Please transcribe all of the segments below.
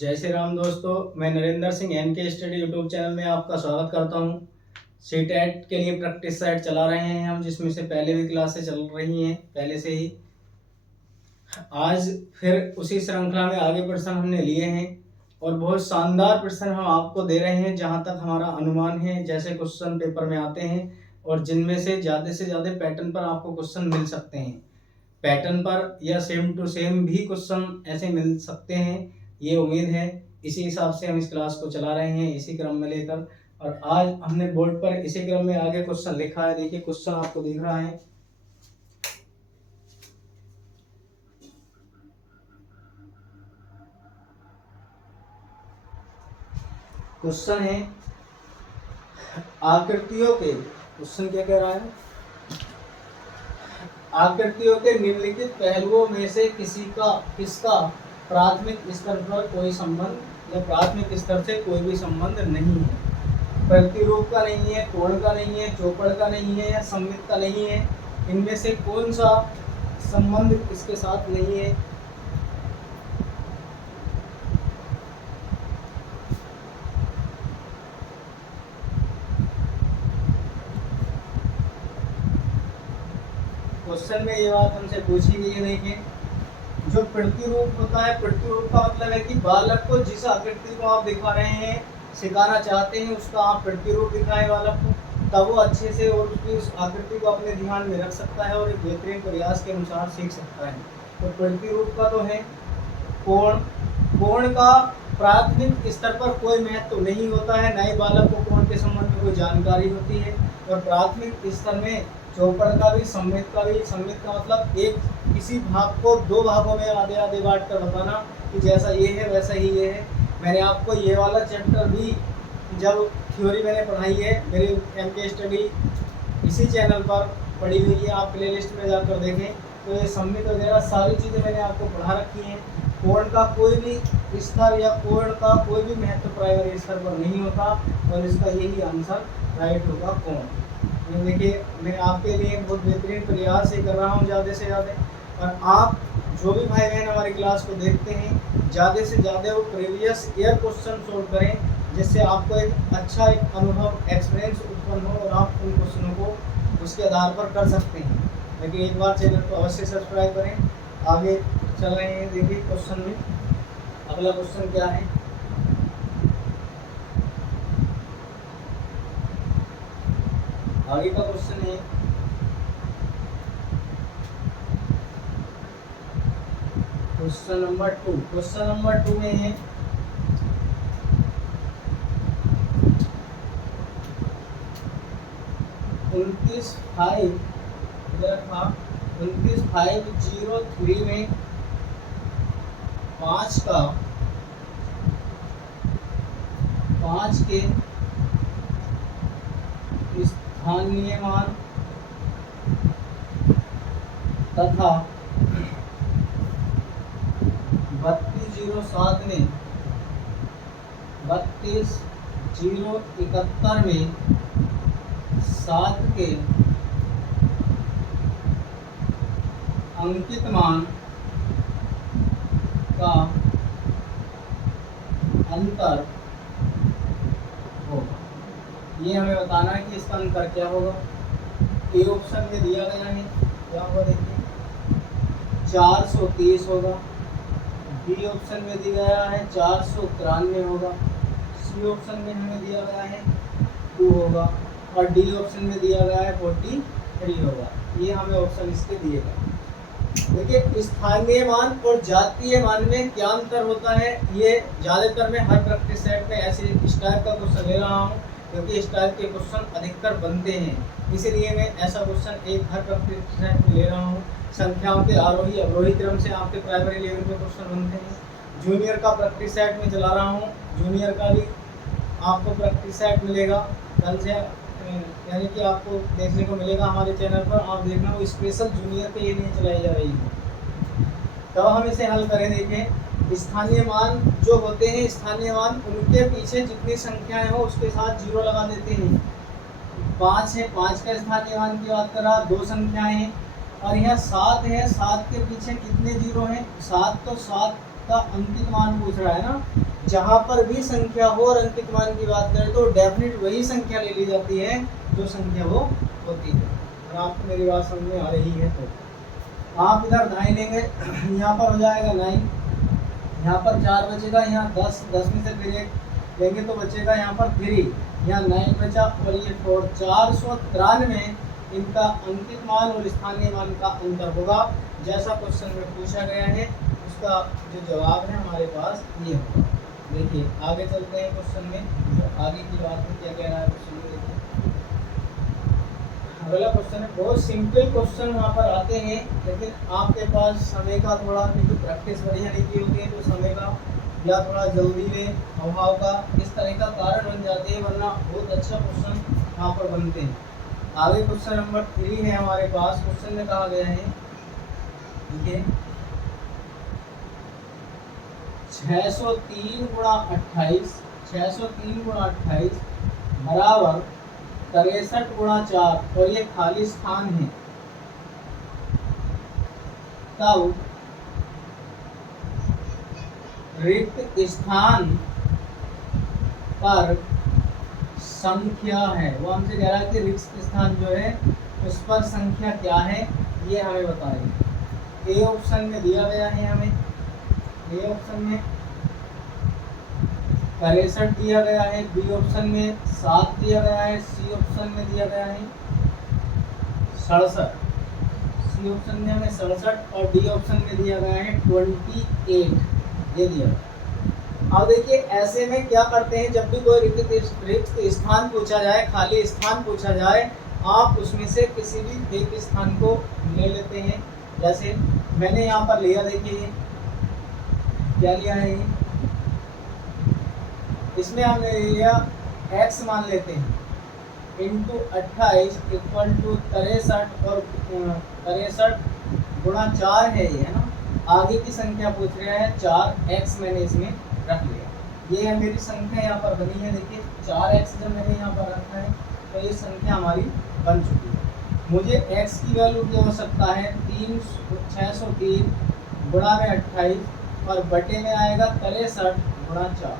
जय श्री राम दोस्तों, मैं Narendra Singh NK study YouTube channel में आपका स्वागत करता हूं। सीटेट के लिए प्रैक्टिस सेट चला रहे हैं हम, जिसमें से पहले भी क्लासेस चल रही हैं पहले से ही। आज फिर उसी श्रृंखला में आगे प्रश्न हमने लिए हैं और बहुत शानदार प्रश्न हम आपको दे रहे हैं, जहां तक हमारा अनुमान है जैसे क्वेश्चन पेपर में आते हैं, और जिनमें से ज़्यादा पैटर्न पर आपको क्वेश्चन मिल सकते हैं। पैटर्न पर या सेम टू सेम भी क्वेश्चन ऐसे मिल सकते हैं, ये उम्मीद है। इसी हिसाब से हम इस क्लास को चला रहे हैं, इसी क्रम में लेकर। और आज हमने बोर्ड पर इसी क्रम में आगे क्वेश्चन लिखा है। देखिए क्वेश्चन आपको दिख रहा है। क्वेश्चन है आकृतियों के, क्वेश्चन क्या कह रहा है, आकृतियों के निम्नलिखित पहलुओं में से किसका प्राथमिक स्तर पर कोई संबंध या प्राथमिक स्तर से कोई भी संबंध नहीं है। प्रतिरूप का नहीं है, कोण का नहीं है, चौपड़ का नहीं है या सममित का नहीं है। इनमें से कौन सा संबंध इसके साथ नहीं है। क्वेश्चन में ये बात हमसे पूछी गई है। देखिए, जो प्रतिरूप होता है, प्रतिरूप का मतलब है कि बालक को जिस आकृति को आप दिखा रहे हैं, सिखाना चाहते हैं, उसका आप प्रतिरूप दिखाएं बालक को, तब वो अच्छे से और उसकी उस आकृति को अपने ध्यान में रख सकता है और एक बेहतरीन प्रयास के अनुसार सीख सकता है। तो प्रतिरूप का तो है कोण। कोण का प्राथमिक स्तर पर कोई महत्व तो नहीं होता है, न ही बालक को कोण के संबंध में कोई जानकारी होती है। और प्राथमिक स्तर में चौपड़ का भी, सममित का भी। सममित का मतलब एक किसी भाग को दो भागों में आधे आधे बांट कर बताना कि जैसा ये है वैसा ही ये है। मैंने आपको ये वाला चैप्टर भी जब थ्योरी मैंने पढ़ाई है, मेरी एमके स्टडी इसी चैनल पर पढ़ी हुई है, आप प्लेलिस्ट में जाकर देखें। तो ये सममित वगैरह सारी चीज़ें मैंने आपको पढ़ा रखी हैं। कोण का कोई भी स्तर या कोण का कोई भी महत्व प्राइमरी स्तर पर नहीं होता, और इसका यही आंसर राइट होगा, कोण। देखिए, मैं आपके लिए बहुत बेहतरीन प्रयास ही कर रहा हूँ ज़्यादा से ज़्यादा। और आप जो भी भाई बहन हमारी क्लास को देखते हैं, ज़्यादा से ज़्यादा वो प्रीवियस ईयर क्वेश्चन सोल्व करें, जिससे आपको एक अच्छा एक अनुभव, एक्सपीरियंस उत्पन्न हो और आप उन क्वेश्चनों को उसके आधार पर कर सकते हैं। लेकिन एक बार चैनल को अवश्य सब्सक्राइब करें। आगे चल रहे हैं। देखिए क्वेश्चन में अगला क्वेश्चन क्या है। आगे का क्वेश्चन है क्वेश्चन नंबर 2। क्वेश्चन नंबर 2 में है 29.503 में 5 के स्थानीय मान तथा 3207 में 32,071 में 7 के अंकित मान का अंतर होगा। ये हमें बताना है कि इसका अंतर क्या होगा। ए ऑप्शन में दिया गया है, क्या होगा देखिए 430 होगा। बी ऑप्शन में दिया गया है 493 होगा। सी ऑप्शन में हमें दिया गया है 2 होगा। और डी ऑप्शन में दिया गया है 43 होगा। ये हमें ऑप्शन इसके दिए गए। देखिए, स्थानीय मान और जातीय मान में क्या अंतर होता है, ये ज़्यादातर मैं हर प्रैक्टिस सेट में ऐसे इस टाइप का क्वेश्चन ले रहा हूँ, क्योंकि इस टाइप के क्वेश्चन अधिकतर बनते हैं। इसीलिए मैं ऐसा क्वेश्चन एक हर प्रैक्टिस सेट में ले रहा हूँ। संख्याओं के आरोही अवरोही क्रम से आपके प्राइमरी लेवल में क्वेश्चन बनते हैं। जूनियर का प्रैक्टिस सेट में चला रहा हूँ, जूनियर का भी आपको प्रैक्टिस सेट मिलेगा कल से, यानी कि आपको देखने को मिलेगा हमारे चैनल पर। आप देखना, वो स्पेशल जूनियर के लिए चलाई जा रही है। तब हम इसे हल करें। देखें, स्थानीय मान जो होते हैं, स्थानीय मान उनके पीछे जितनी संख्याएं हो उसके साथ 0 लगा देते हैं। 5 है, 5 का स्थानीय मान की बात कर रहा, 2 संख्याएं हैं। और यहाँ 7 है, 7 के पीछे कितने 0 हैं, 7 तो 7 का अंकित मान पूछ रहा है ना, जहाँ पर भी संख्या हो और अंकित मान की बात करें तो डेफिनेट वही संख्या ले ली जाती है जो संख्या वो होती है। और आपको मेरी बात समझ में आ रही है तो आप इधर 9 लेंगे, यहाँ पर हो जाएगा 9, यहाँ पर 4 बचेगा, यहाँ 10 में से फिर 1 लेंगे तो बचेगा यहाँ पर 3, यहाँ 9 बचा और ये 4, 493 इनका अंकित मान और स्थानीय मान का अंतर होगा। जैसा क्वेश्चन में पूछा गया है उसका जो जवाब है हमारे पास ये होगा। देखिए आगे चलते हैं क्वेश्चन में, जो आगे की बात में क्या कह रहा है क्वेश्चन में। देखिए अगला क्वेश्चन है, बहुत सिंपल क्वेश्चन वहाँ पर आते हैं, लेकिन आपके पास समय का थोड़ा क्योंकि प्रैक्टिस बढ़िया नहीं की होती है तो समय का या थोड़ा जल्दी में अभाव का इस तरह का कारण बन जाते हैं, वरना बहुत अच्छा क्वेश्चन यहाँ पर बनते हैं। आगे क्वेश्चन नंबर 3 है हमारे पास। क्वेश्चन में कहा गया है ठीक है 603 गुणा 28, 603 गुणा 28 बराबर 63 गुणा 4 और ये खाली स्थान है, तब रिक्त स्थान पर संख्या है। वो हमसे कह रहा है कि रिक्त स्थान जो है उस पर संख्या क्या है ये हमें बताइए। ए ऑप्शन में दिया गया है हमें, ए ऑप्शन में 63 दिया गया है, बी ऑप्शन में 7 दिया गया है, सी ऑप्शन में दिया गया है 67, सी ऑप्शन में हमें 67 और डी ऑप्शन में दिया गया है 28 ये दिया गया। अब देखिए ऐसे में क्या करते हैं, जब भी कोई रिक्त स्थान पूछा जाए, खाली स्थान पूछा जाए, आप उसमें से किसी भी एक स्थान को ले लेते हैं। जैसे मैंने यहाँ पर लिया, देखिए क्या लिया है, इसमें हमने लिया x मान लेते हैं इंटू 28 इक्वल टू 63 और 63 गुणा 4 है ये, है ना। आगे की संख्या पूछ रहा है 4x मैंने इसमें रख लिया, ये है मेरी संख्या यहाँ पर बनी है। देखिए 4x जब मैंने यहाँ पर रखा है तो ये संख्या हमारी बन चुकी है। मुझे x की वैल्यू की आवश्यकता है 603 गुणा में 28 और बटे में आएगा 63 गुणा 4।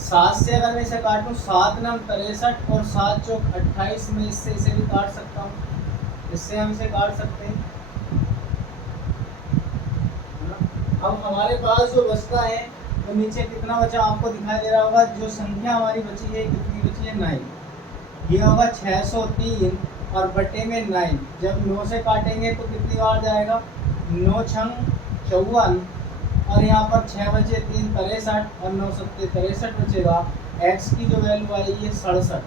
7 से अगर मैं इसे काटूँ 7 नाम 63 और 7 चौक 28 में इससे इसे भी काट सकता हूँ, इससे हम इसे काट सकते हैं। अब हमारे पास जो बचता है तो नीचे कितना बचा आपको दिखाई दे रहा होगा। जो संख्या हमारी बची है कितनी बची है 9, ये होगा 603 और बटे में 9। जब 9 से काटेंगे तो कितनी बार जाएगा, 9 छंग 54 और यहाँ पर 6 बचे 3 63 और 9 सत्ते 63 बचेगा। x की जो वैल्यू आई ये 67,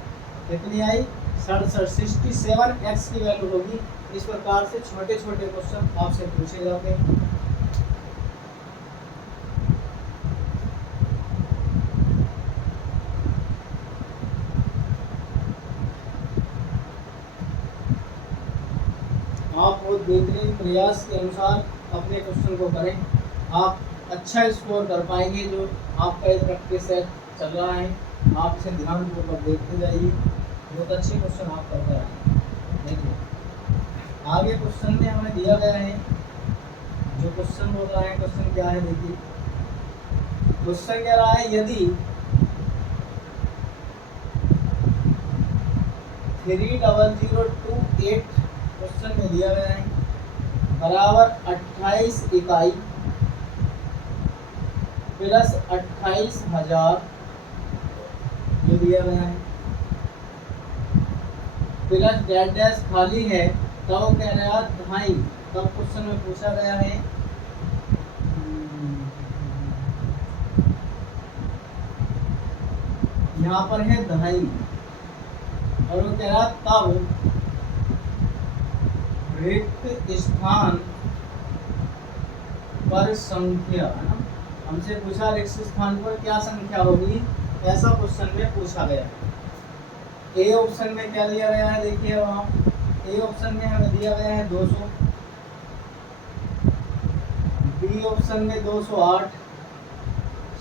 कितनी आई 67, 67 x की वैल्यू होगी। इस प्रकार से छोटे छोटे क्वेश्चन आपसे पूछे जाते हैं। आप बहुत बेहतरीन प्रयास के अनुसार अपने क्वेश्चन को करें, आप अच्छा स्कोर कर पाएंगे। जो आपका एक प्रैक्टिस सेट चल रहा है आप इसे ध्यानपूर्वक देखते जाइए, बहुत अच्छे क्वेश्चन आप करते आए। देखिए आगे क्वेश्चन में हमें दिया गया है, जो क्वेश्चन बोल रहा है, क्वेश्चन क्या है देखिए, क्वेश्चन कह रहा है यदि 30028 क्वेश्चन में दिया गया है बराबर 28 इकाई प्लस 28,000 जो दिया गया है प्लस डैश डैश खाली है, तब वो कह रहा है 2.5। तब क्वेश्चन में पूछा गया है यहाँ पर है 2.5 और वो कह रहा तब रिक्त स्थान पर संख्या, है ना, हमसे पूछा रिक्त स्थान पर क्या संख्या होगी, ऐसा क्वेश्चन में पूछा गया है। ए ऑप्शन में क्या दिया गया है देखिए, वहाँ ए ऑप्शन में हमें दिया गया है 200, बी ऑप्शन में 208,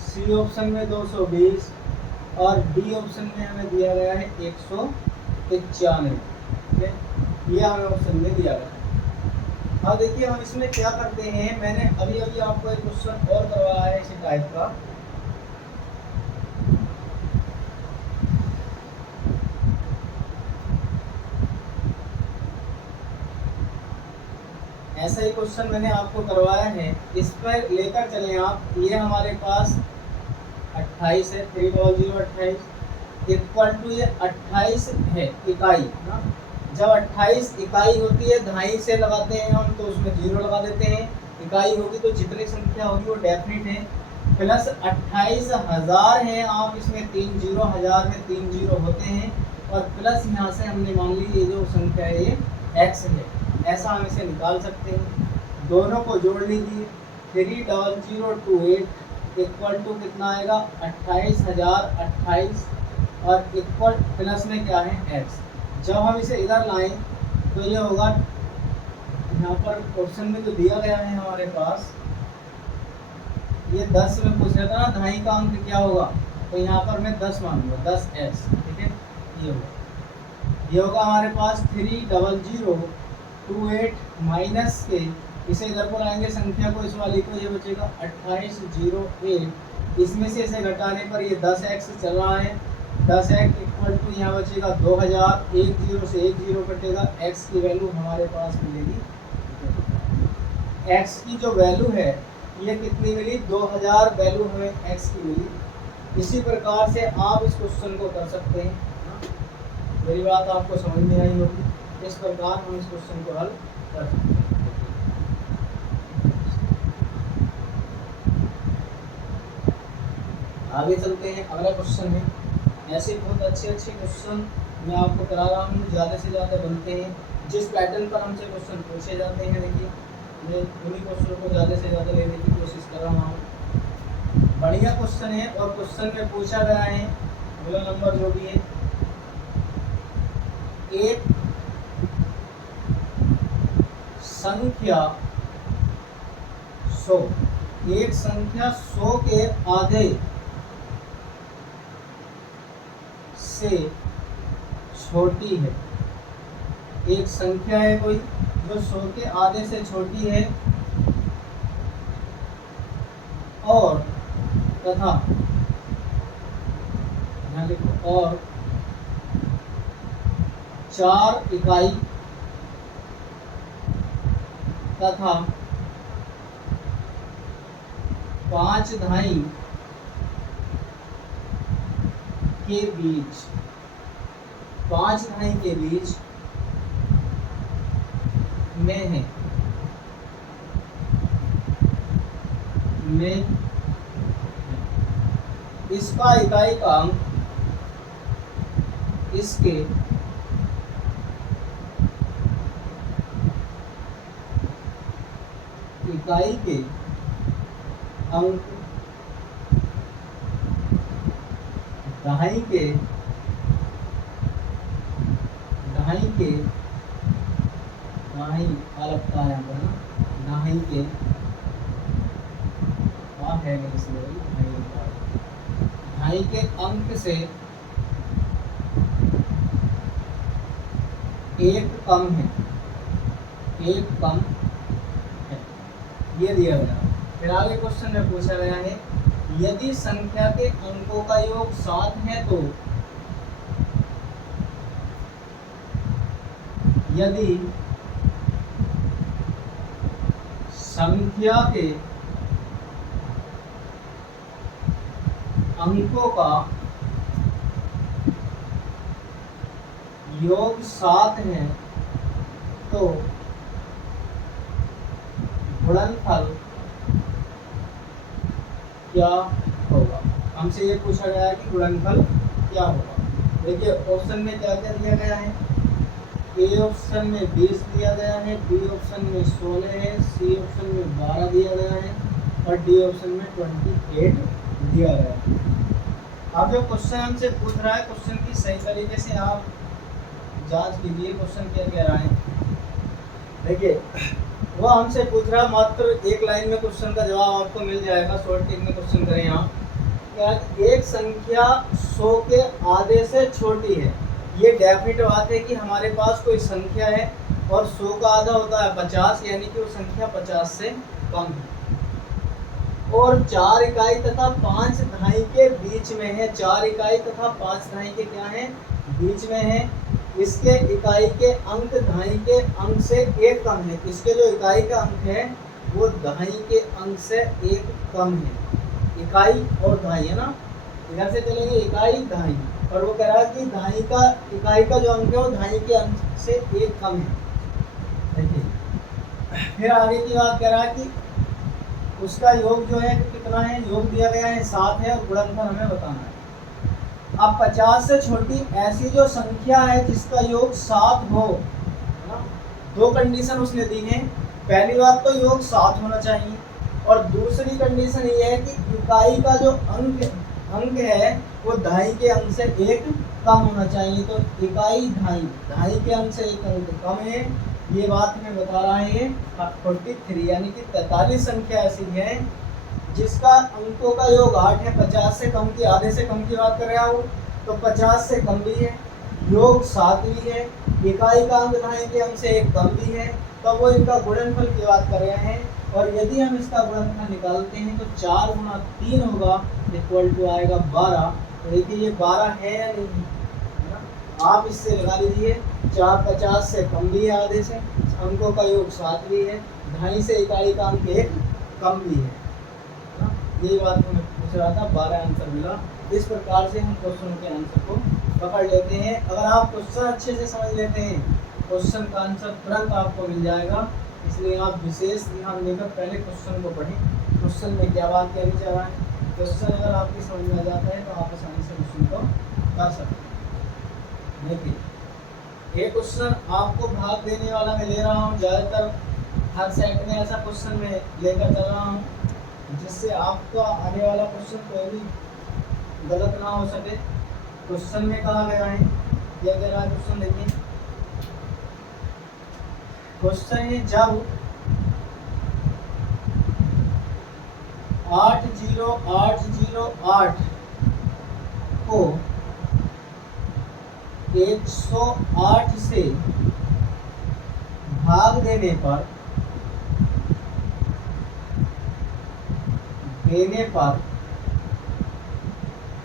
सी ऑप्शन में 220 और डी ऑप्शन में हमें दिया गया है 195। ठीक है, ये हमें ऑप्शन में दिया गया है। हाँ देखिए, हम इसमें क्या करते हैं, मैंने अभी अभी आपको एक क्वेश्चन और करवाया है इसी टाइप का। ऐसा ही क्वेश्चन मैंने आपको करवाया है, इस पर लेकर चलें आप। ये हमारे पास 28 है, 30028 इक्वल टू ये 28 है इकाई ना। जब 28 इकाई होती है, दहाई से लगाते हैं हम तो उसमें 0 लगा देते हैं। इकाई होगी तो जितनी संख्या होगी वो डेफिनिट है। प्लस 28,000 है, आप इसमें 3 जीरो, 1000 में 3 जीरो होते हैं। और प्लस यहाँ से हमने मान ली ये जो संख्या है ये x है, ऐसा हम इसे निकाल सकते हैं। दोनों को जोड़ लीजिए, 30028 इक्वल टू कितना आएगा 28,028 और इक्वल प्लस में क्या है x। जब हम इसे इधर लाएं तो ये होगा, यहाँ पर क्वेश्चन में जो दिया गया है हमारे पास, ये 10 में पूछ रहा था ना दहाई का अंक क्या होगा, तो यहाँ पर मैं 10 मानूंगा, 10x, ठीक है। ये होगा हमारे पास 30028 माइनस के, इसे इधर को लाएंगे संख्या को, इस वाली को, ये बचेगा 2808। इसमें से इसे घटाने पर ये 10x चल रहा है, 10x इक्वल टू यहाँ बचेगा 2000, एक जीरो से एक जीरो कटेगा, x की वैल्यू हमारे पास मिलेगी। x की जो वैल्यू है ये कितनी मिली, 2000 वैल्यू हमें x की मिली। इसी प्रकार से आप इस क्वेश्चन को कर सकते हैं। मेरी बात आपको समझ में आई होगी। इस प्रकार हम इस क्वेश्चन को हल कर सकते हैं। आगे चलते हैं, अगला क्वेश्चन है। ऐसे बहुत अच्छे अच्छे क्वेश्चन मैं आपको करा रहा हूँ, ज़्यादा से ज़्यादा बनते हैं। जिस पैटर्न पर हमसे क्वेश्चन पूछे जाते हैं, देखिए मैं उन्हीं क्वेश्चन को ज़्यादा से ज़्यादा लेने की कोशिश कर रहा हूँ। बढ़िया क्वेश्चन है और क्वेश्चन में पूछा गया है, अगला नंबर जो भी है, एक संख्या 100, एक संख्या 100 के आधे से छोटी है। एक संख्या है कोई जो 100 के आधे से छोटी है और तथा, यहाँ लिखो, और 4 इकाई तथा 5 दहाई के बीच, 5 दहाई के बीच में है, में इसका इकाई का अंक इसके इकाई के अंक दहाई के दहाई लगता है यहाँ पर ना, दहाई के है दहाई के अंक से एक कम है, एक कम है, ये दिया गया। फिर आगे क्वेश्चन में पूछा गया है, यदि संख्या के अंकों का योग 7 है तो, यदि संख्या के अंकों का योग 7 है तो गुणनफल क्या होगा। हमसे ये पूछा गया है कि गुणनफल क्या होगा। देखिए ऑप्शन में क्या क्या दिया गया है, ए ऑप्शन में 20 दिया गया है, बी ऑप्शन में 16 है, सी ऑप्शन में 12 दिया गया है और डी ऑप्शन में 28 दिया गया है। अब जो क्वेश्चन हमसे पूछ रहा है, क्वेश्चन की सही तरीके से आप जांच कीजिए क्वेश्चन क्या कह रहा है। देखिए वो हमसे पूछ रहा है, मात्र एक लाइन में क्वेश्चन का जवाब आपको मिल जाएगा। शॉर्ट टिक में क्वेश्चन करें यहाँ, एक संख्या 100 के आधे से छोटी है। ये डेफिनेट बात है कि हमारे पास कोई संख्या है और 100 का आधा होता है 50, यानी कि वो संख्या 50 से कम है। और 4 इकाई तथा 5 दहाई के बीच में है। 4 इकाई तथा 5 दहाई के क्या है, बीच में है। इसके इकाई के अंक दहाई के अंक से एक कम है। इसके जो इकाई का अंक है वो दहाई के अंक से एक कम है। इकाई और दहाई है ना, इधर से चलेंगे इकाई दहाई, और वो कह रहा है कि दहाई का इकाई का जो अंक है वो दहाई के अंक से एक कम है। देखिए फिर आगे की बात कह रहा है कि उसका योग जो है कितना है, योग दिया गया है 7 है और गुणनफल हमें बताना है। अब 50 से छोटी ऐसी जो संख्या है जिसका योग 7 हो, है ना, 2 कंडीशन उसने दी है। पहली बात तो योग 7 होना चाहिए, और दूसरी कंडीशन ये है कि इकाई का जो अंक है वो दहाई के अंक से एक कम होना चाहिए। तो इकाई दहाई के अंक से एक अंक कम है, ये बात हमें बता रहा है 43, यानी कि 43 संख्या ऐसी है जिसका अंकों का योग 8 है। 50 से कम की, आधे से कम की बात कर रहा हूँ, तो 50 से कम भी है, योग 7 भी है, इकाई का अंक दहाई के अंक से एक कम भी है, तो वो इनका गुणनफल की बात कर रहे हैं। और यदि हम इसका गुणनफल निकालते हैं तो 4 गुना 3 होगा इक्वल टू आएगा 12। तो देखिए ये 12 है या नहीं है ना, आप इससे लगा लीजिए। 4 50 से कम भी है, आधे से, अंकों का योग 7 भी है, ढाई से इकाई का अंक एक कम भी है ना। यही बात मैं पूछ रहा था, 12 आंसर मिला। इस प्रकार से हम क्वेश्चन के आंसर को पकड़ लेते हैं। अगर आप क्वेश्चन अच्छे से समझ लेते हैं, क्वेश्चन का आंसर तुरंत आपको मिल जाएगा। इसलिए आप विशेष ध्यान देकर पहले क्वेश्चन को पढ़ें, क्वेश्चन में क्या बात कहनी चाह रहा है। क्वेश्चन अगर आपकी समझ में आ जाता है तो आप आसानी से क्वेश्चन को कर सकते हैं। देखिए एक क्वेश्चन आपको भाग देने वाला मैं ले रहा हूँ, ज़्यादातर हर सेट में ऐसा क्वेश्चन में लेकर चल रहा हूँ जिससे आपका आने वाला क्वेश्चन कोई भी गलत ना हो सके। क्वेश्चन में कहा गया है, क्या कह रहा है क्वेश्चन, देखिए क्वेश्चन है जब 80808 को 108 से भाग देने पर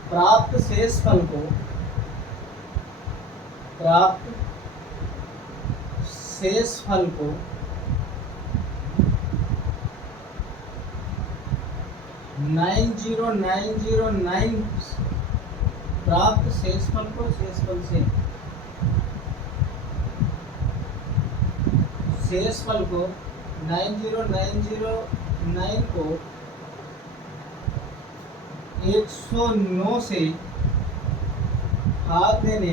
प्राप्त शेषफल को 90909 प्राप्त शेषफल को शेषफल को 90909 को 109 से भाग देने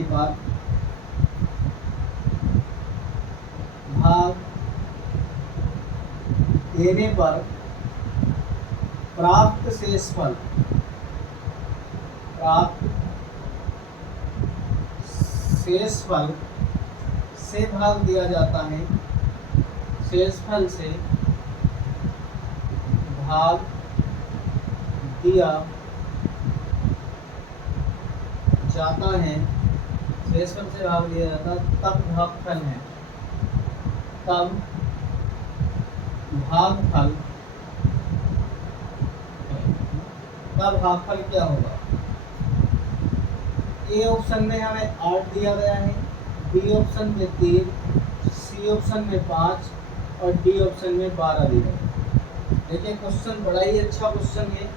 पर प्राप्त शेषफल से भाग दिया जाता है, शेषफल से भाग दिया जाता है, शेषफल से भाग दिया जाता है, तब भागफल है, तब भागफल क्या होगा। ए ऑप्शन में हमें 8 दिया गया है, बी ऑप्शन में 3, सी ऑप्शन में 5 और डी ऑप्शन में 12 दिया है। देखिए क्वेश्चन बड़ा ही अच्छा क्वेश्चन है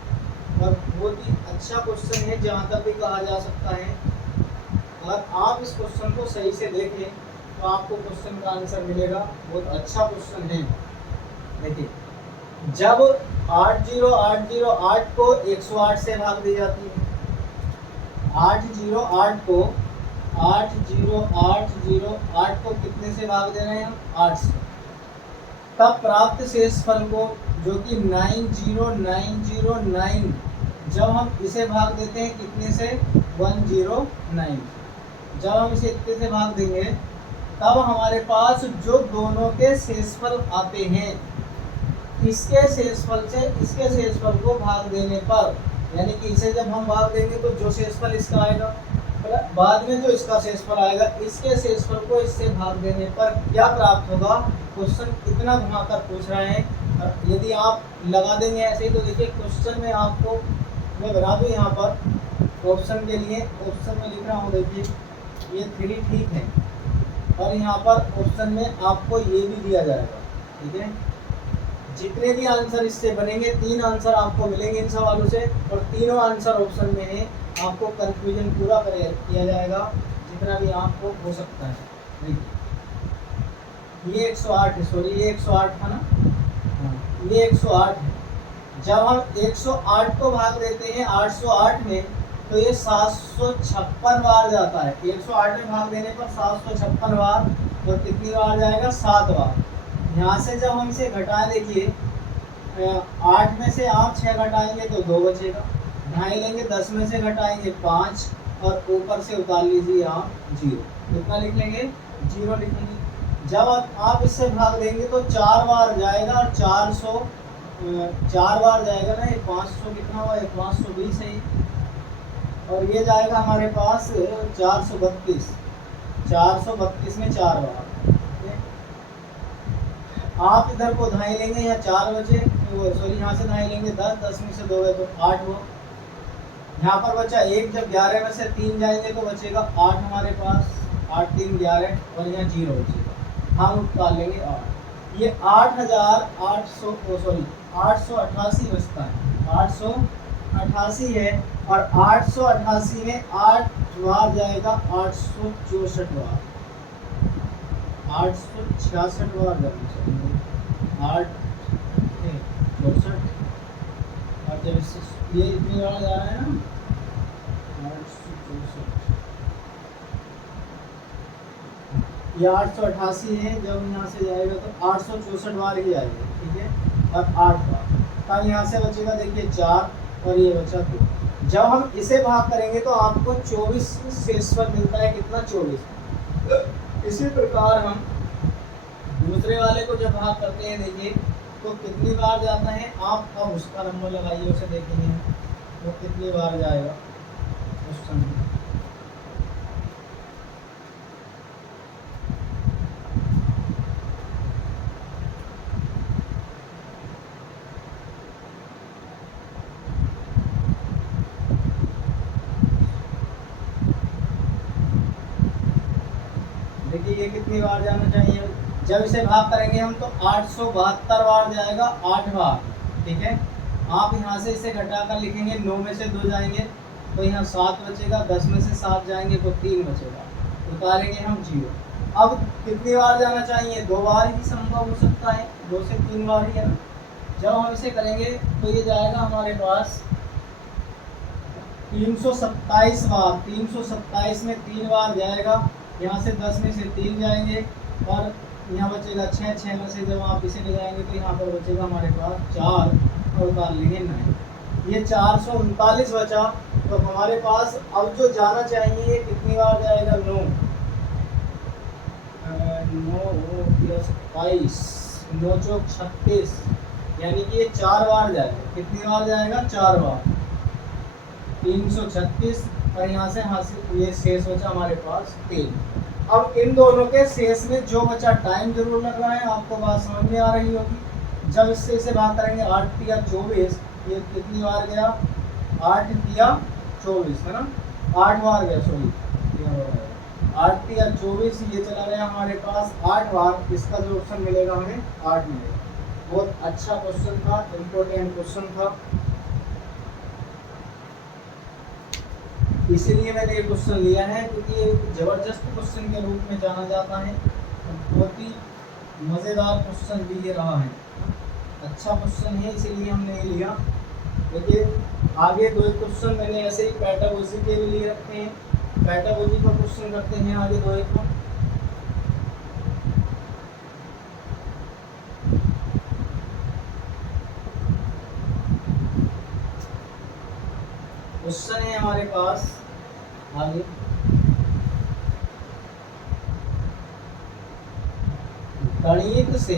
और बहुत ही अच्छा क्वेश्चन है, जहाँ तक भी कहा जा सकता है अगर आप इस क्वेश्चन को सही से देखें तो आपको क्वेश्चन का आंसर मिलेगा। बहुत अच्छा क्वेश्चन है। देखिए जब 80808 को 108 से भाग दी जाती है, 808 को कितने से भाग दे रहे हैं हम, 8 से, तब प्राप्त शेषफल को जो कि 90909, जब हम इसे भाग देते हैं कितने से, 109, जब हम इसे इतने से भाग देंगे तब हमारे पास जो दोनों के शेषफल आते हैं, इसके शेषफल से इसके शेषफल को भाग देने पर, यानी कि इसे जब हम भाग देंगे तो जो शेषफल इसका आएगा बाद में जो इसका शेषफल आएगा, इसके शेषफल को इससे भाग देने पर क्या प्राप्त होगा। क्वेश्चन इतना घुमाकर पूछ रहे हैं, और यदि आप लगा देंगे ऐसे ही तो देखिए क्वेश्चन में आपको मैं बना दूँ यहाँ पर ऑप्शन के लिए, ऑप्शन में लिख रहा हूँ देखिए ये 3 ठीक है, और यहाँ पर ऑप्शन में आपको ये भी दिया जाएगा, ठीक है। जितने भी आंसर इससे बनेंगे 3 आंसर आपको मिलेंगे इन सवालों से, और तीनों आंसर ऑप्शन में है। आपको कंफ्यूजन पूरा किया जाएगा जितना भी आपको हो सकता है। ये 108 है, सॉरी ये 108 था ना, हाँ ये 108 है। जब हम 108 को भाग देते हैं 808 में तो ये 756 बार जाता है। 108 में भाग देने पर 756 बार, और कितनी बार जाएगा, 7 बार। यहाँ से जब हम इसे घटाएं देखिए 8 में से आप 6 घटाएंगे तो 2 बचेगा, ढाई लेंगे 10 में से घटाएंगे 5, और ऊपर से उतार लीजिए आप 0। कितना लिख लेंगे, 0 लिखेंगे। जब आप इससे भाग देंगे तो 4 बार जाएगा, और 4 बार जाएगा ना, ये 500 कितना हुआ, 520 है, और ये जाएगा हमारे पास 432। 432 में 4 बार। आप इधर को ढाई लेंगे, यहाँ 4 बचे, सॉरी यहाँ से ढाई लेंगे 10, 10 में से 2 गए तो 8 हुआ। यहाँ पर बचा 1, जब 11 में से 3 जाएंगे तो बचेगा 8 हमारे पास, 8 3 11, और यहाँ 0 बचेगा, हम उतार लेंगे 8। ये 888 बचता है, 888 है, और 888 में 8 बार जाएगा 864 बार, 866 बार जाना चाहिए, 8 64, और जब ये इतनी बार जा रहा है ना 864, ये 888 है, जब यहाँ से जाएगा तो 864 बार ही आएगा, ठीक है, और 8 बार। तब यहाँ से बचेगा देखिए 4, और ये बचा 2। जब हम इसे भाग करेंगे तो आपको 24 शेषफल मिलता है, कितना, 24। इसी प्रकार हम दूसरे वाले को जब भाग करते हैं देखिए तो कितनी बार जाता है, आप अब उसका नंबर लगाइए, उसे देखेंगे तो कितनी बार जाएगा उस समय। देखिए ये कितनी बार जाना चाहिए, जब इसे भाग करेंगे हम तो 872 बार जाएगा, 8 बार, ठीक है। आप यहाँ से इसे घटाकर लिखेंगे, 9 में से 2 जाएंगे तो यहाँ 7 बचेगा, 10 में से 7 जाएंगे तो 3 बचेगा, उतारेंगे हम 0। अब कितनी बार जाना चाहिए, 2 बार ही संभव हो सकता है, 2 से 3 बार ही है ना। जब हम इसे करेंगे तो ये जाएगा हमारे पास 327 बार, 327 में 3 बार जाएगा, यहाँ से 10 में से 3 जाएंगे, और यहाँ बचेगा 6, 6 में से जब आप इसे ले जाएंगे तो यहाँ पर बचेगा हमारे पास 4, और उतार लेंगे 9। ये 439 बचा, तो हमारे पास अब जो जाना चाहिए कितनी बार जाएगा, 9 27, 9 चौक 36, यानी कि ये 4 बार जाएगा। कितनी बार जाएगा, 4 बार, 336, और यहाँ से ये शेष बचा हमारे पास 3। अब इन दोनों के शेष में जो बचा टाइम जरूर लग रहा है, आपको बात समझ में आ रही होगी। जब इससे इसे भाग करेंगे 8 या 24, ये कितनी बार गया, 8 या 24 है ना, 8 बार गया, सॉरी 8 या 24, ये चला गया हमारे पास 8 बार। इसका जो ऑप्शन मिलेगा हमें 8 मिलेगा। बहुत अच्छा क्वेश्चन था, इम्पोर्टेंट क्वेश्चन था, इसीलिए मैंने ये क्वेश्चन लिया है, क्योंकि ये ज़बरदस्त क्वेश्चन के रूप में जाना जाता है, बहुत ही मज़ेदार क्वेश्चन भी ये रहा है, अच्छा क्वेश्चन है, इसीलिए हमने ये लिया। देखिए आगे 2 क्वेश्चन मैंने ऐसे ही पैटागोजी के भी लिए रखे हैं, पैटागोजी पर क्वेश्चन करते हैं आगे 2 को। क्वेश्चन है हमारे पास आगे, गणित से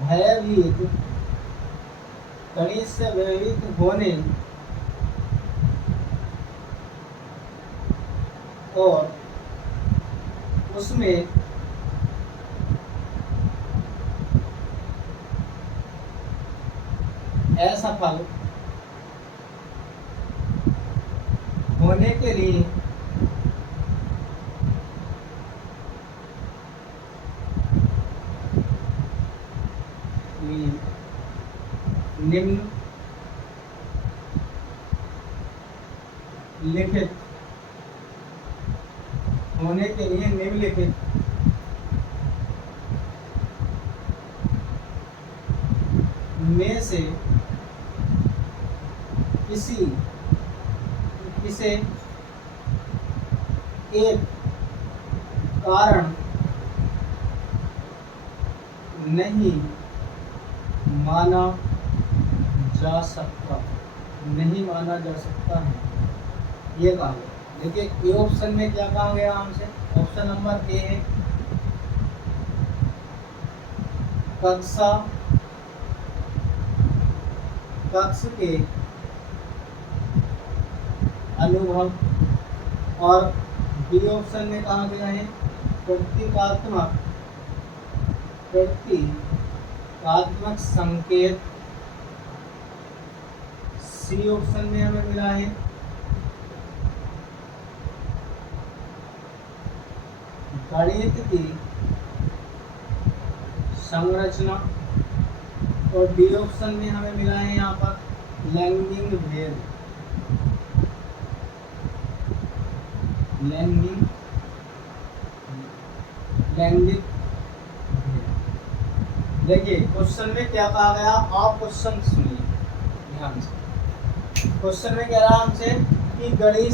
भयभीत होने और उसमें असफल होने के लिए निम्नलिखित में से किसे एक कारण नहीं माना जा सकता है, ये कहा गया। देखिए ए ऑप्शन में क्या कहा गया हमसे, ऑप्शन नंबर ए है कक्ष के अनुभव, और बी ऑप्शन में कहा गया है प्रतीकात्मक संकेत, सी ऑप्शन में हमें मिला है गणित की संरचना, और डी ऑप्शन में हमें मिला है यहाँ पर लैंगिक भेद। देखिए क्वेश्चन में क्या कहा गया, आप क्वेश्चन सुनिए ध्यान से। क्वेश्चन में कह रहा हमसे कि गणित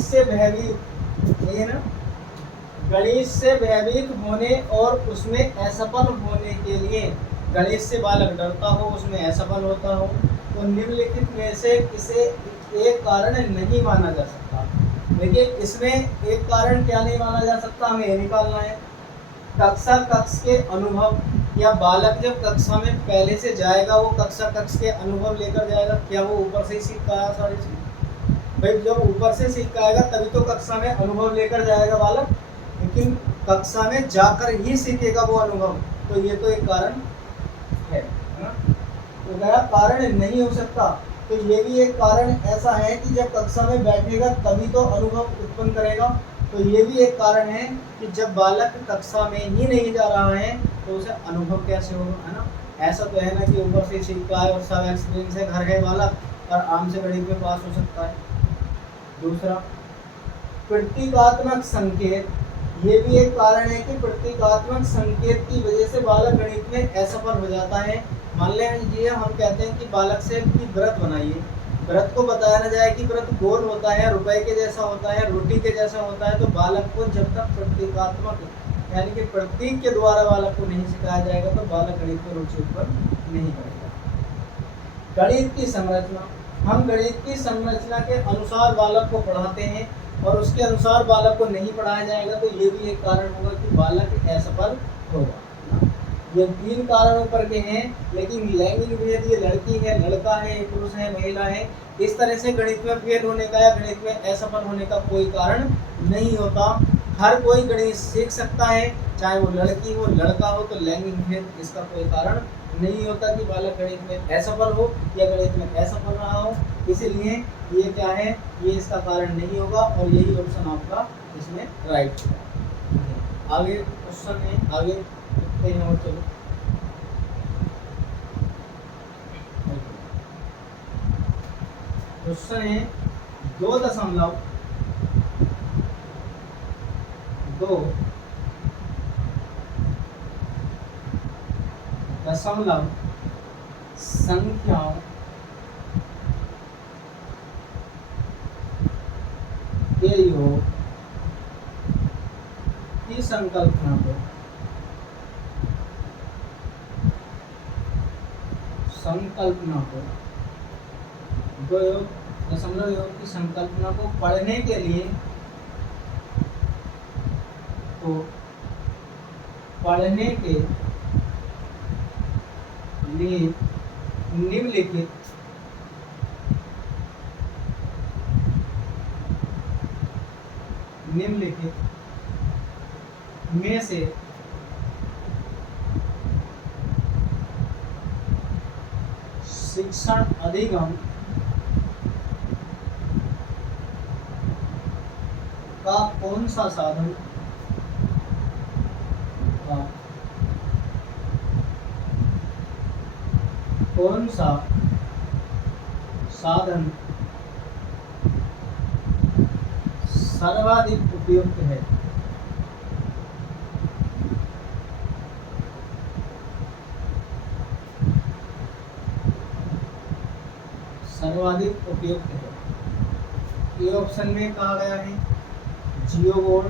से भयभीत होने और उसमें असफल होने के लिए, गणित से बालक डरता हो, उसमें असफल होता हो, तो निम्नलिखित में से किसे एक कारण नहीं माना जा सकता। देखिए इसमें एक कारण क्या नहीं माना जा सकता, हमें ये निकालना है। कक्ष के अनुभव, या बालक जब कक्षा में पहले से जाएगा वो कक्ष के अनुभव लेकर जाएगा, क्या वो ऊपर से ही सीख का आया सारी चीज? भाई जब ऊपर से सीख का आएगा तभी तो कक्षा में अनुभव लेकर जाएगा बालक, लेकिन कक्षा में जाकर ही सीखेगा वो अनुभव, तो ये तो एक कारण है ना। तो गया कारण नहीं हो सकता, तो ये भी एक कारण ऐसा है कि जब कक्षा में बैठेगा तभी तो अनुभव उत्पन्न करेगा, तो ये भी एक कारण है कि जब बालक कक्षा में ही नहीं जा रहा है तो उसे अनुभव कैसे होगा, है ना। ऐसा तो है ना कि ऊपर से सीखता है और सब एक्सपीरियंस है, घर है बालक और आराम से गणित में पास हो सकता है। दूसरा प्रतीकात्मक संकेत, ये भी एक कारण है कि प्रतीकात्मक संकेत की वजह से बालक गणित में असफल हो जाता है। मान लीजिए हम कहते हैं कि बालक से कि व्रत बनाइए, व्रत को बताया ना जाए कि व्रत गोल होता है, रुपए के जैसा होता है, रोटी के जैसा होता है, तो बालक को जब तक प्रतीकात्मक यानी कि प्रतीक के द्वारा बालक को नहीं सिखाया जाएगा तो बालक गणित में रुचि उत्पन्न नहीं करेगा। गणित की संरचना, हम गणित की संरचना के अनुसार बालक को पढ़ाते हैं और उसके अनुसार बालक को नहीं पढ़ाया जाएगा तो ये भी एक कारण होगा कि बालक असफल होगा। ये तीन कारणों पर के हैं, लेकिन लैंगिक भेद, ये लड़की है, लड़का है, पुरुष है, महिला है, इस तरह से गणित में फेल होने का या गणित में असफल होने का कोई कारण नहीं होता। हर कोई गणित सीख सकता है, चाहे वो लड़की हो लड़का हो, तो लैंगिक भेद इसका कोई कारण नहीं होता कि बालक गणित में असफल हो या गणित में असफल रहा हो। इसीलिए ये क्या है, ये इसका कारण नहीं होगा और यही ऑप्शन आपका इसमें राइट होगा। आगे क्वेश्चन है, आगे देखते हैं और चलो। क्वेश्चन है 2.2 दशमलव संख्याओं के योग की संकल्पना को दशमलव योग की संकल्पना को पढ़ने के लिए निम्नलिखित में से शिक्षण अधिगम का कौन सा साधन सर्वाधिक उपयुक्त है। सर्वाधिक उपयुक्त है। ए ऑप्शन में कहा गया है जियो बोर्ड,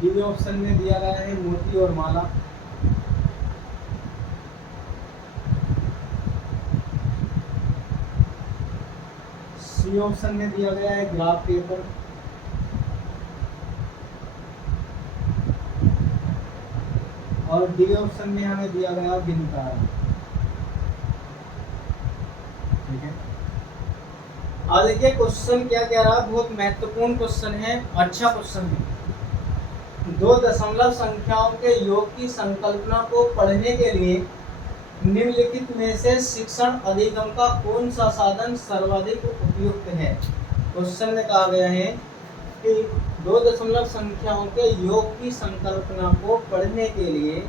बी ऑप्शन में दिया गया है मोती और माला, सी ऑप्शन में दिया गया है ग्राफ पेपर, और डी ऑप्शन में हमें दिया गया बिनतारा। ठीक है, अब देखिए क्वेश्चन क्या कह रहा है, बहुत महत्वपूर्ण क्वेश्चन है, अच्छा क्वेश्चन है। दो दशमलव संख्याओं के योग की संकल्पना को पढ़ने के लिए निम्नलिखित में से शिक्षण अधिगम का कौन सा साधन सर्वाधिक उपयुक्त है। क्वेश्चन में कहा गया है कि दो दशमलव संख्याओं के योग की संकल्पना को पढ़ने के लिए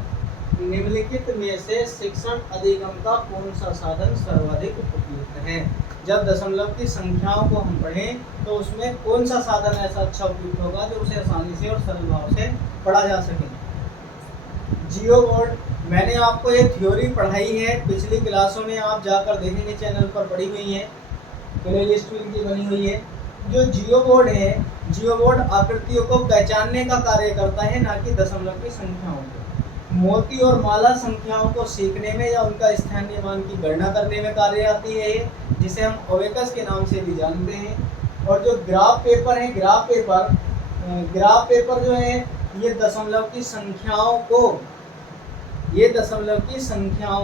निम्नलिखित में से शिक्षण अधिगम का कौन सा साधन सर्वाधिक उपयुक्त है। जब दशमलव की संख्याओं को हम पढ़ें तो उसमें कौन सा साधन ऐसा अच्छा उपयुक्त होगा जो उसे आसानी से और सरल भाव से पढ़ा जा सके। जियो बोर्ड, मैंने आपको ये थ्योरी पढ़ाई है पिछली क्लासों में, आप जाकर देखेंगे चैनल पर पढ़ी हुई है, प्ले लिस्ट में इनकी बनी हुई है। जो जियो बोर्ड है, जियो बोर्ड आकृतियों को पहचानने का कार्य करता है, ना कि दशमलव की संख्याओं को। मोती और माला संख्याओं को सीखने में या उनका स्थानीय मान की गणना करने में कार्य आती है, जिसे हम अवेकस के नाम से भी जानते हैं। और जो ग्राफ पेपर है, ग्राफ पेपर जो है ये दशमलव की संख्याओं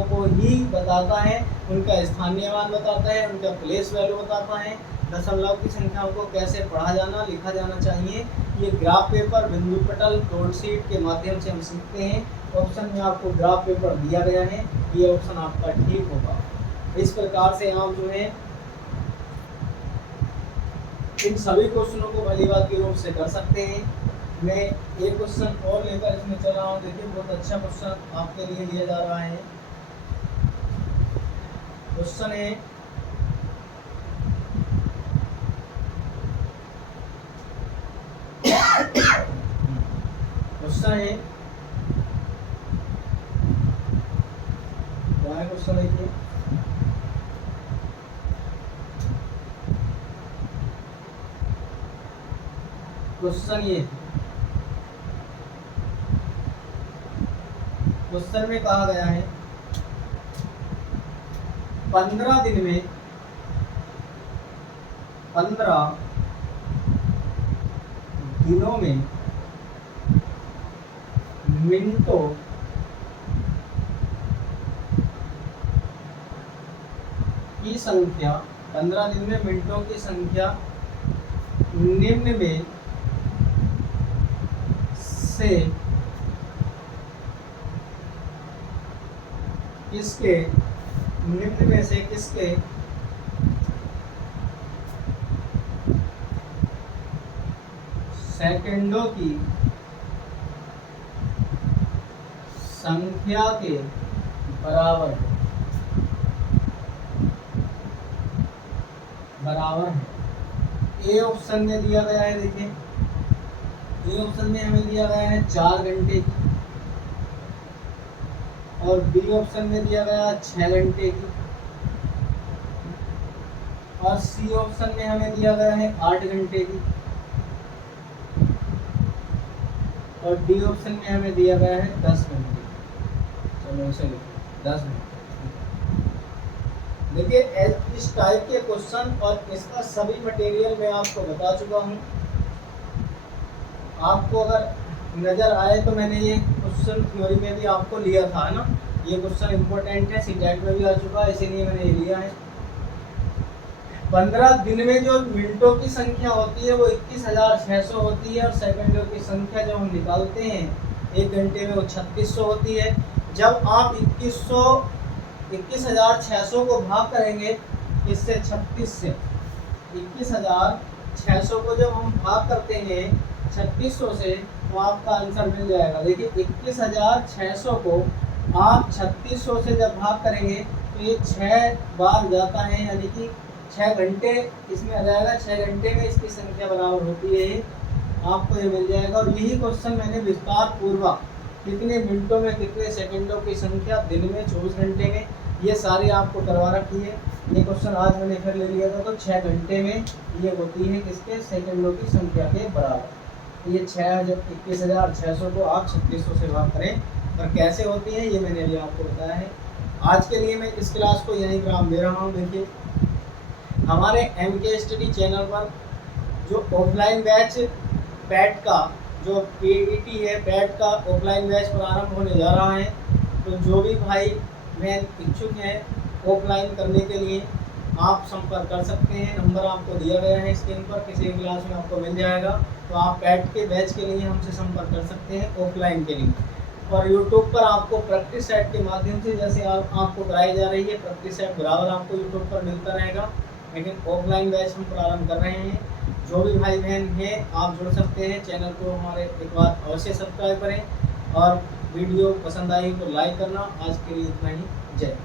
को ही बताता है, उनका स्थानीय मान बताता है, उनका प्लेस वैल्यू बताता है। दशमलव की संख्याओं को कैसे पढ़ा जाना, लिखा जाना चाहिए, ये ग्राफ पेपर, बिंदु पटल, डॉट शीट के माध्यम से हम सीखते हैं। ऑप्शन में आपको ग्राफ पेपर दिया गया है, ये ऑप्शन आपका ठीक होगा। इस प्रकार से आप जो है इन सभी क्वेश्चनों को भली बात के रूप से कर सकते हैं। मैं एक क्वेश्चन और लेकर इसमें चल रहा हूँ। देखिए बहुत अच्छा क्वेश्चन आपके लिए दिया जा रहा है। क्वेश्चन है क्या है क्वेश्चन, देखिए क्वेश्चन में कहा गया है 15 दिनों में मिनटों की संख्या, 15 दिन में मिनटों की संख्या निम्न में से किसके सेकंडों की संख्या के बराबर है। ए ऑप्शन में दिया गया है, देखिए ए ऑप्शन में हमें दिया गया है 4 घंटे की, और बी ऑप्शन में दिया गया 6 घंटे की, और सी ऑप्शन में हमें दिया गया है 8 घंटे की, और डी ऑप्शन में हमें दिया गया है 10 घंटे। चलो इसे 10 घंटे। देखिए इस टाइप के क्वेश्चन और इसका सभी मटेरियल मैं आपको बता चुका हूँ। आपको अगर नज़र आए तो मैंने ये क्वेश्चन थ्योरी में भी आपको लिया था ना, ये क्वेश्चन इम्पोर्टेंट है, सीटेट में भी आ चुका है, इसीलिए मैंने ये लिया है। 15 दिन में जो मिनटों की संख्या होती है वो 21,600 होती है, और सेकंडों की संख्या जब हम निकालते हैं 1 घंटे में वो 3600 होती है। जब आप 21,600 को भाग करेंगे इससे 36 से, 21,600 को जब हम भाग करते हैं 3600 से तो आपका आंसर मिल जाएगा। देखिए 21,600 को आप 3600 से जब भाग करेंगे तो ये 6 बार जाता है, यानी कि 6 घंटे इसमें आ जाएगा। 6 घंटे में इसकी संख्या बराबर होती है, आपको ये मिल जाएगा। और यही क्वेश्चन मैंने विस्तार पूर्वक कितने मिनटों में कितने सेकंडों की संख्या, दिन में 24 घंटे में, ये सारी आपको करवा रखी है। ये क्वेश्चन आज मैंने फिर ले लिया था, तो 6 घंटे में ये होती है किसके, सेकंडों की संख्या के बराबर। ये 21,600 को आप 3600 से भाग करें, और कैसे होती है ये मैंने अभी आपको बताया है। आज के लिए मैं इस क्लास को यहीं विराम दे रहा हूँ। देखिए हमारे MK स्टडी चैनल पर जो ऑफलाइन बैच पैट का, जो PET है पैट का ऑफलाइन बैच प्रारंभ होने जा रहा है, तो जो भी भाई बहन इच्छुक हैं ऑफलाइन करने के लिए आप संपर्क कर सकते हैं। नंबर आपको दिया गया है स्क्रीन पर, किसी क्लास में आपको मिल जाएगा। तो आप पैट के बैच के लिए हमसे संपर्क कर सकते हैं ऑफलाइन के लिए। और यूट्यूब पर आपको प्रैक्टिस सेट के माध्यम से जैसे आपको कराई जा रही है, प्रैक्टिस सेट बराबर आपको यूट्यूब पर मिलता रहेगा। लेकिन ऑफलाइन बैच हम प्रारंभ कर रहे हैं। जो भी भाई बहन हैं आप जुड़ सकते हैं। चैनल को हमारे एक बार अवश्य सब्सक्राइब करें, और वीडियो पसंद आई तो लाइक करना। आज के लिए इतना ही, जय।